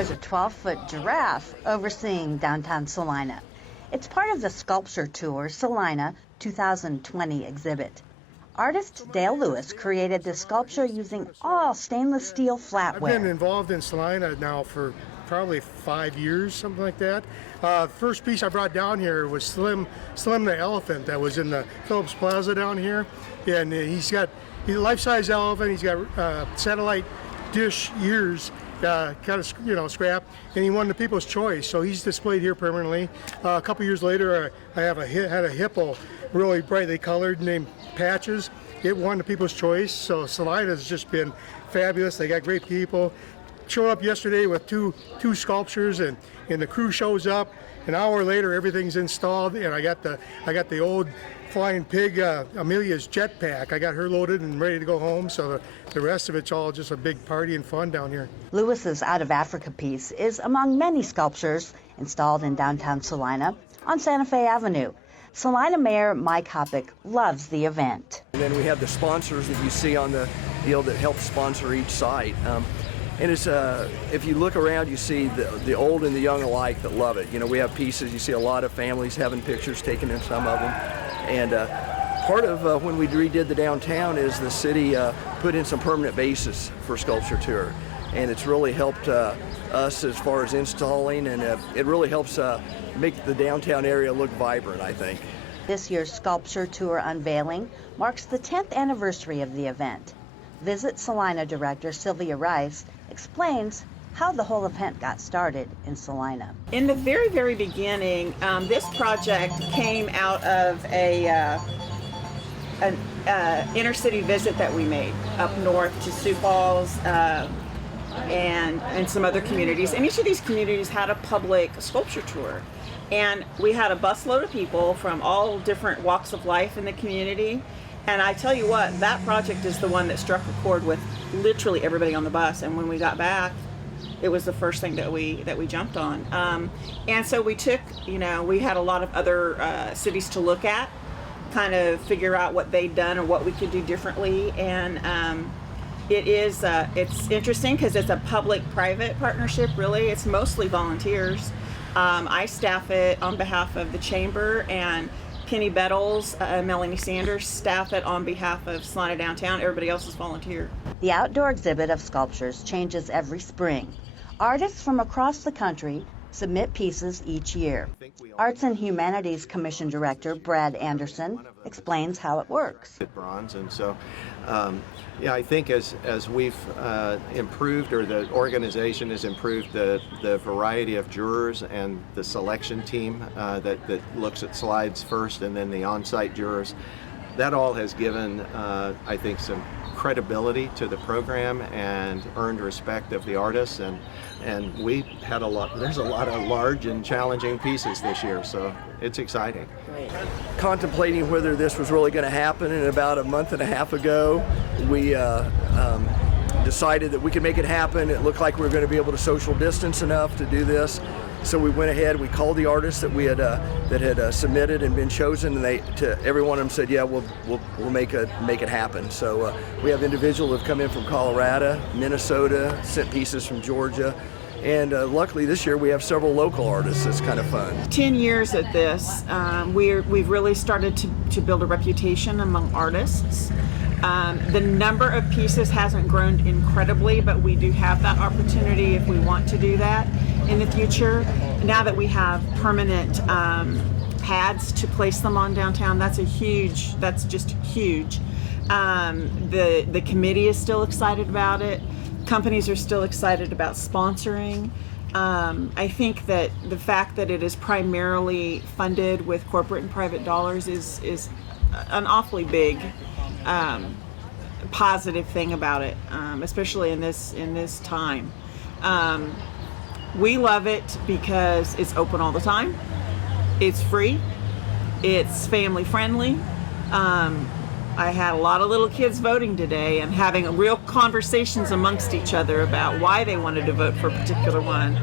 There's a 12-foot giraffe overseeing downtown Salina. It's part of the Sculpture Tour Salina 2020 exhibit. Artist Dale Lewis created this sculpture using all stainless steel flatware. I've been involved in Salina now for probably 5 years, something like that. First piece I brought down here was Slim the elephant that was in the Phillips Plaza down here. And he's a life-size elephant. He's got satellite dish ears, kind of scrap, and he won the People's Choice. So he's displayed here permanently. A couple years later, I had a hippo, really brightly colored, named Patches. It won the People's Choice. So Salina's just been fabulous. They got great people. Showed up yesterday with two sculptures, and the crew shows up. An hour later, everything's installed, and I got the old flying pig, Amelia's jetpack. I got her loaded and ready to go home, so the rest of it's all just a big party and fun down here. Lewis's Out of Africa piece is among many sculptures installed in downtown Salina on Santa Fe Avenue. Salina Mayor Mike Hoppick loves the event. And then we have the sponsors that you see on the deal that help sponsor each site. And it's if you look around, you see the old and the young alike that love it. You know, we have pieces, you see a lot of families having pictures taken in some of them. And part of when we redid the downtown is the city put in some permanent bases for Sculpture Tour. And it's really helped us as far as installing, and it really helps make the downtown area look vibrant, I think. This year's Sculpture Tour unveiling marks the 10th anniversary of the event. Visit Salina Director Sylvia Rice explains how the whole event got started in Salina. In the very, very beginning, this project came out of an inner city visit that we made up north to Sioux Falls and some other communities. And each of these communities had a public sculpture tour. And we had a busload of people from all different walks of life in the community. And I tell you what, that project is the one that struck a chord with literally everybody on the bus. And when we got back, it was the first thing that we jumped on. And so we took, we had a lot of other cities to look at, kind of figure out what they'd done or what we could do differently. And it's interesting because it's a public-private partnership, really. It's mostly volunteers. I staff it on behalf of the Chamber, and Penny Bettles, Melanie Sanders staff it on behalf of Salina Downtown. Everybody else is volunteer. The outdoor exhibit of sculptures changes every spring. Artists from across the country submit pieces each year. Arts and Humanities Commission Director Brad Anderson explains how it works. Bronze, and so I think as we've improved, or the organization has improved the variety of jurors and the selection team that looks at slides first, and then the on-site jurors, that all has given I think some credibility to the program and earned respect of the artists, and we had there's a lot of large and challenging pieces this year, so it's exciting. Contemplating whether this was really going to happen, and about a month and a half ago we decided that we could make it happen. It looked like we were going to be able to social distance enough to do this. So we went ahead, we called the artists that we had that had submitted and been chosen, and every one of them said, yeah, we'll make it happen. So we have individuals that have come in from Colorado, Minnesota, sent pieces from Georgia, and luckily this year we have several local artists. It's kind of fun. 10 years at this, we've really started to build a reputation among artists. The number of pieces hasn't grown incredibly, but we do have that opportunity if we want to do that in the future. Now that we have permanent pads to place them on downtown, that's just huge. The committee is still excited about it. Companies are still excited about sponsoring. I think that the fact that it is primarily funded with corporate and private dollars is an awfully big positive thing about it, especially in this time. We love it because it's open all the time, it's free, it's family friendly. I had a lot of little kids voting today and having real conversations amongst each other about why they wanted to vote for a particular one.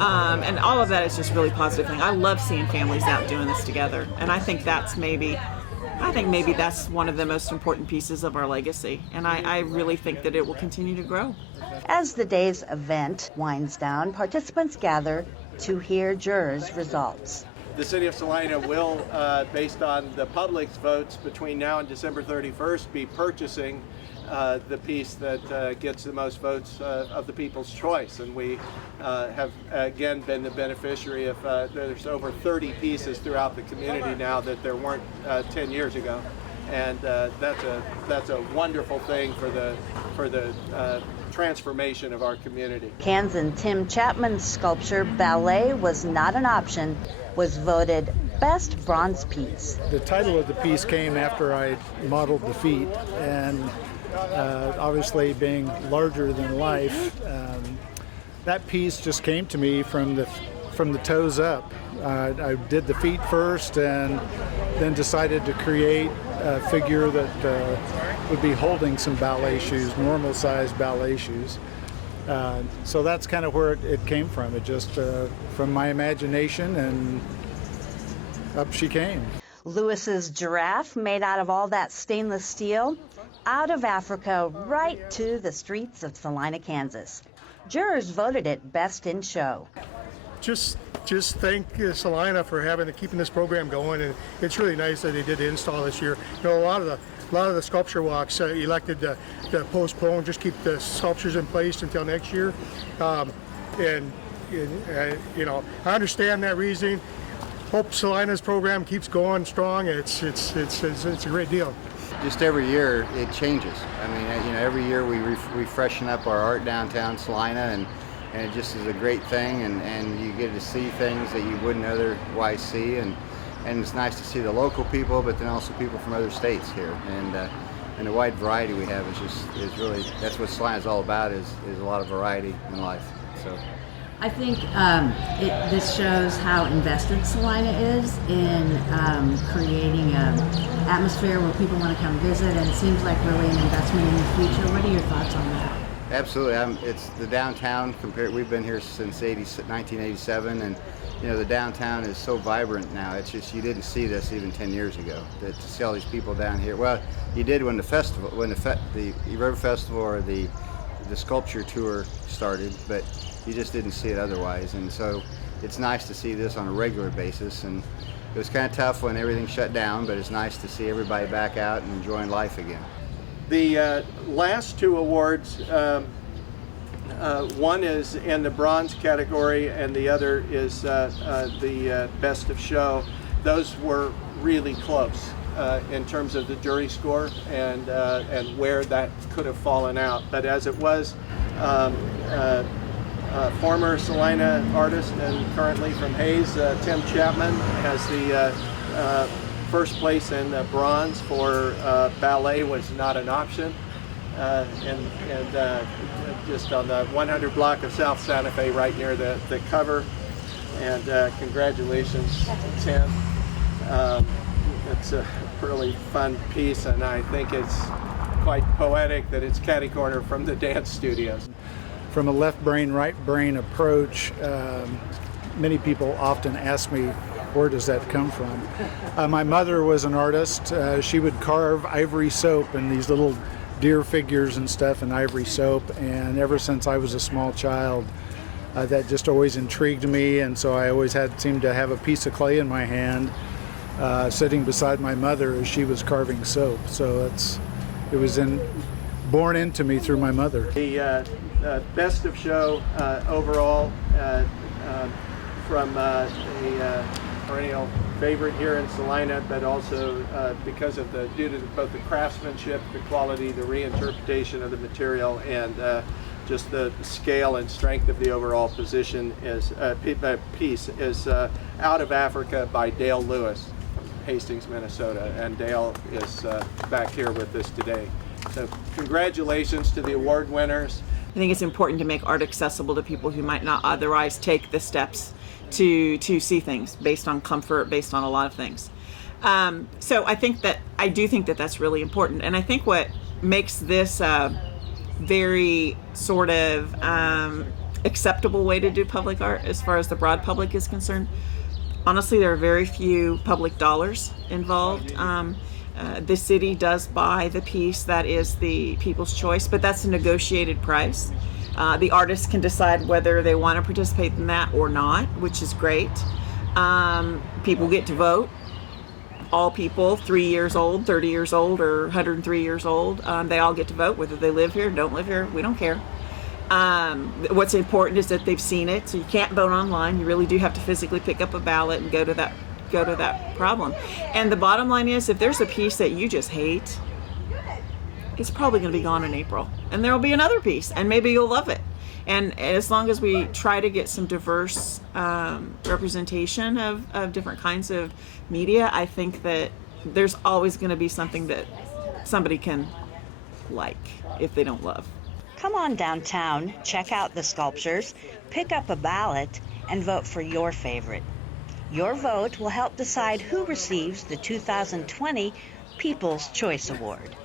And all of that is just really positive thing. I love seeing families out doing this together, and I think that's maybe I think maybe that's one of the most important pieces of our legacy, and I really think that it will continue to grow. As the day's event winds down, participants gather to hear jurors' results. The City of Salina will, based on the public's votes between now and December 31st, be purchasing the piece that gets the most votes of the people's choice. And we have again been the beneficiary of, there's over 30 pieces throughout the community now that there weren't 10 years ago. And that's a wonderful thing for the transformation of our community. Kansan Tim Chapman's sculpture, Ballet Was Not an Option, was voted Best Bronze Piece. The title of the piece came after I modeled the feet, and obviously being larger than life, that piece just came to me from the toes up. I did the feet first and then decided to create a figure that would be holding some ballet shoes, normal sized ballet shoes. So that's kind of where it came from. It just from my imagination, and up she came. Lewis's giraffe, made out of all that stainless steel, out of Africa, right to the streets of Salina, Kansas. Jurors voted it Best in Show. Just thank Salina for keeping this program going, and it's really nice that they did the install this year. You know, a lot of the sculpture walks elected to postpone, just keep the sculptures in place until next year. You know, I understand that reasoning. Hope Salina's program keeps going strong. It's a great deal. Just every year it changes. I mean, you know, every year we freshen up our art downtown Salina, and it just is a great thing, and you get to see things that you wouldn't otherwise see, and it's nice to see the local people, but then also people from other states here, and the wide variety we have is really, that's what Salina is all about, is a lot of variety in life. So I think this shows how invested Salina is in creating an atmosphere where people want to come visit, and it seems like really an investment in the future. What are your thoughts on that? Absolutely. It's the downtown. We've been here since 1987, and you know, the downtown is so vibrant now. It's just, you didn't see this even 10 years ago. To see all these people down here. Well, you did when the River Festival or the sculpture tour started, but you just didn't see it otherwise. And so it's nice to see this on a regular basis. And it was kind of tough when everything shut down, but it's nice to see everybody back out and enjoying life again. The last two awards, one is in the bronze category and the other is the best of show. Those were really close in terms of the jury score and where that could have fallen out. But as it was, former Salina artist and currently from Hayes, Tim Chapman, has the first place in bronze for Ballet Was Not an Option, and just on the 100 block of South Santa Fe, right near the cover. And congratulations, Tim. It's a really fun piece, and I think it's quite poetic that it's catty corner from the dance studios. From a left brain, right brain approach, many people often ask me, where does that come from? My mother was an artist. She would carve ivory soap and these little deer figures and stuff in ivory soap, and ever since I was a small child, that just always intrigued me, and so I always seemed to have a piece of clay in my hand sitting beside my mother as she was carving soap. So it was born into me through my mother. The best of show overall from a perennial favorite here in Salina, but also because of due to both the craftsmanship, the quality, the reinterpretation of the material, and just the scale and strength of the overall piece is Out of Africa by Dale Lewis from Hastings, Minnesota, and Dale is back here with us today. So congratulations to the award winners. I think it's important to make art accessible to people who might not otherwise take the steps to see things based on comfort, based on a lot of things. So I do think that that's really important. And I think what makes this a very sort of acceptable way to do public art as far as the broad public is concerned, honestly, there are very few public dollars involved. The city does buy the piece that is the People's Choice, but that's a negotiated price. The artists can decide whether they want to participate in that or not, which is great. People get to vote. All people, 3 years old, 30 years old, or 103 years old, they all get to vote, whether they live here, don't live here, we don't care. What's important is that they've seen it, so you can't vote online. You really do have to physically pick up a ballot and go to that problem. And the bottom line is, if there's a piece that you just hate, it's probably going to be gone in April, and there will be another piece, and maybe you'll love it. And as long as we try to get some diverse representation of different kinds of media, I think that there's always going to be something that somebody can like if they don't love. Come on downtown, check out the sculptures, pick up a ballot, and vote for your favorite. Your vote will help decide who receives the 2020 People's Choice Award.